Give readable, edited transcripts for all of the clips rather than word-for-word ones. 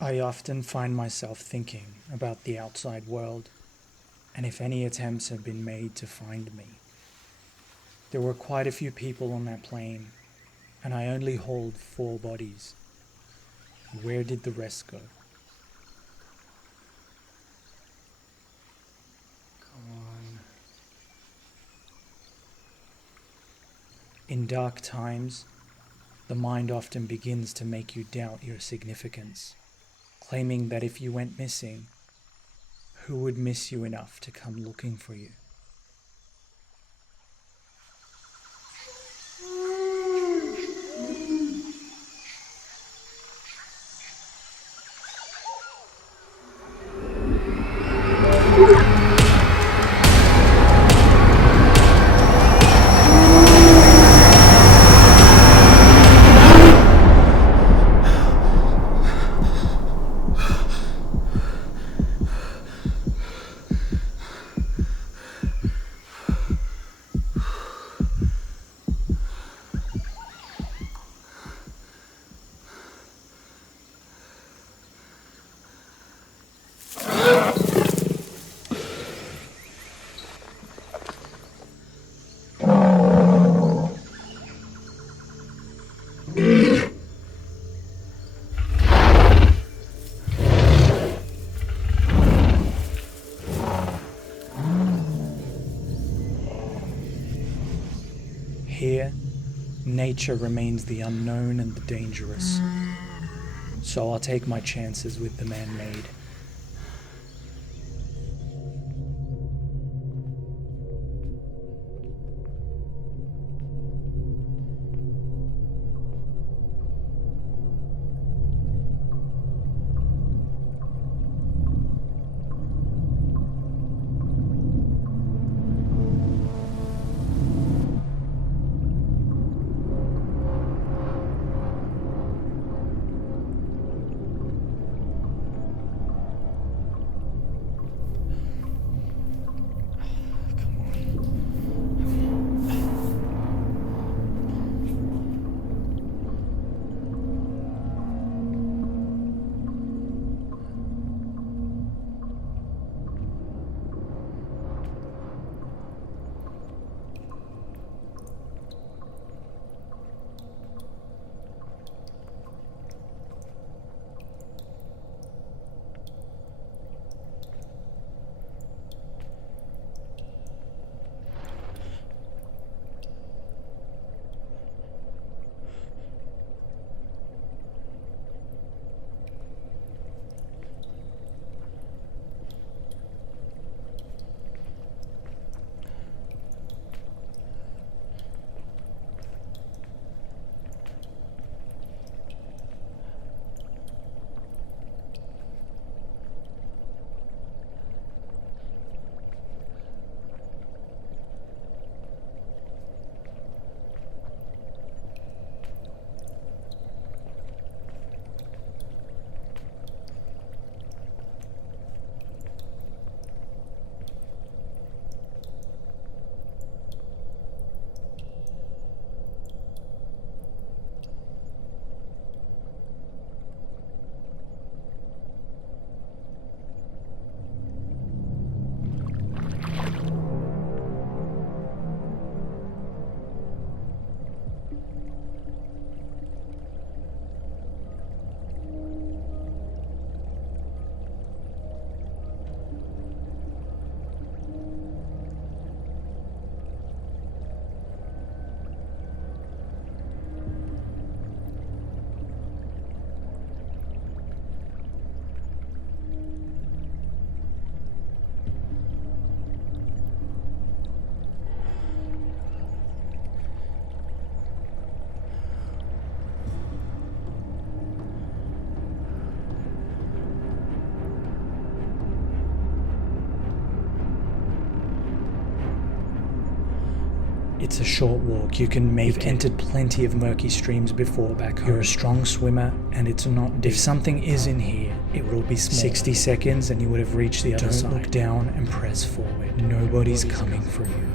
I often find myself thinking about the outside world and if any attempts have been made to find me. There were quite a few people on that plane, and I only hold 4 bodies. Where did the rest go? Come on. In dark times, the mind often begins to make you doubt your significance, claiming that if you went missing, who would miss you enough to come looking for you? Here, nature remains the unknown and the dangerous, so I'll take my chances with the man-made. It's a short walk. You can make it. You've entered plenty of murky streams before back home. You're a strong swimmer and it's not deep. If something is in here, it will be small. 60 seconds and you would have reached the other side. Don't look down and press forward. Nobody's coming for you.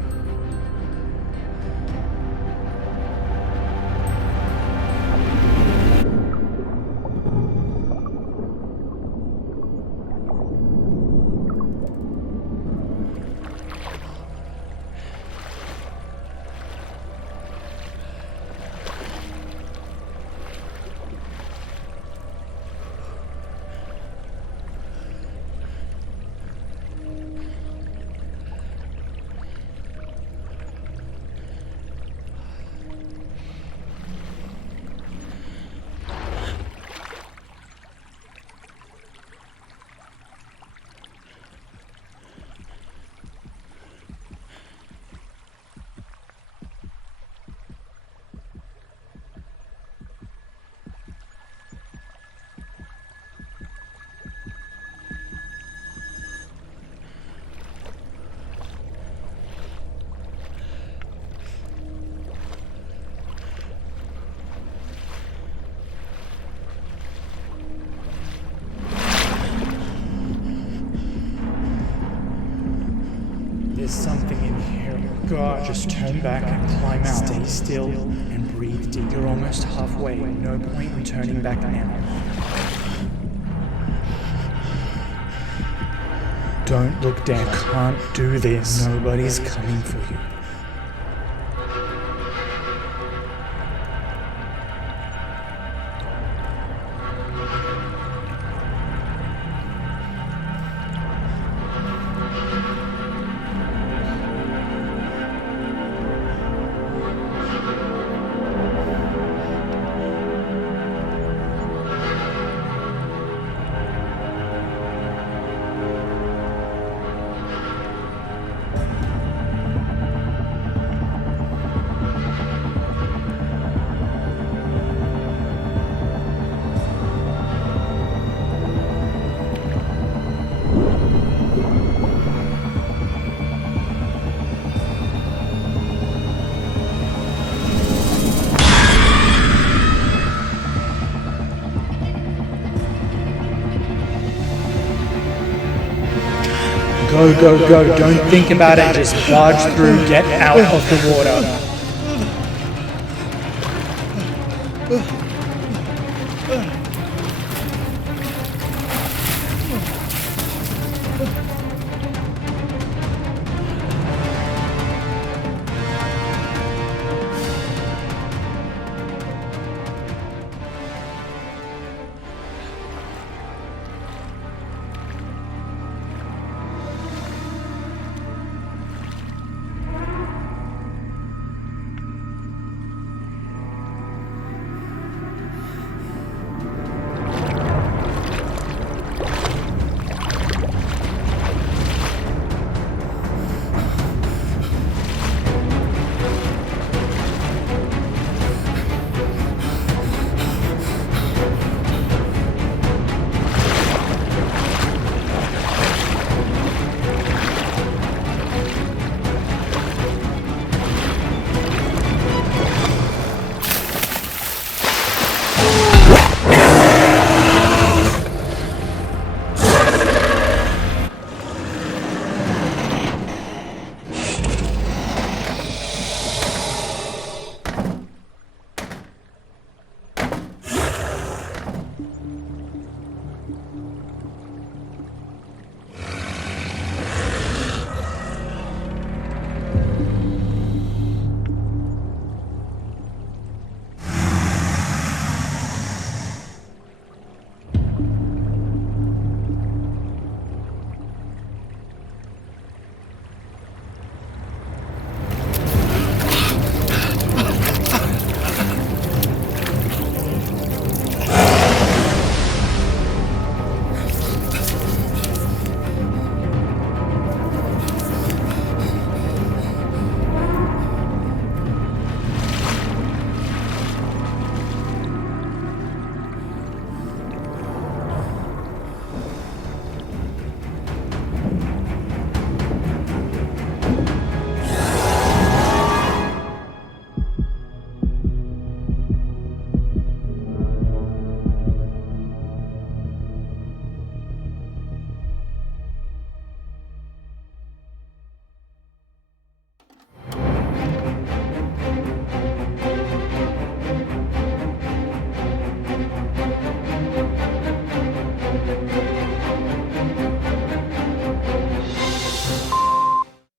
There's something in here. God, just turn back and climb out. Stay still and breathe deep. You're almost halfway. No point in turning back now. Don't look down. You can't do this. Nobody's coming for you. Go, go, go. Don't think about it. Just barge through. Get out of the water.